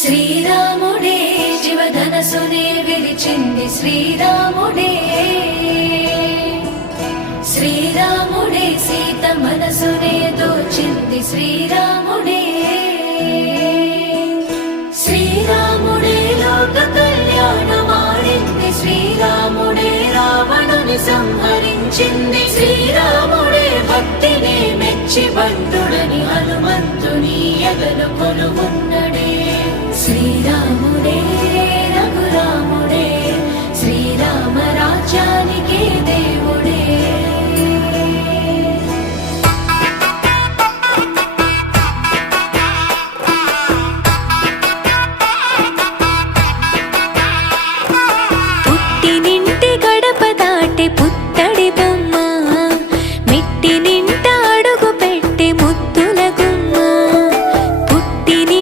శ్రీరాముడే జీవధనసునే విరిచింది శ్రీరాముడే, శ్రీరాముడే సీత మనసునే దోచింది శ్రీరాముడే, శ్రీరాముడే లోక కళ్యాణమాడింది శ్రీరాముడే, రావణుని సంహరించింది శ్రీరాముడే, భక్తిని మెచ్చి బంధుడని హనుమంతుని ఎగలు కొలువున్నడే శ్రీరాము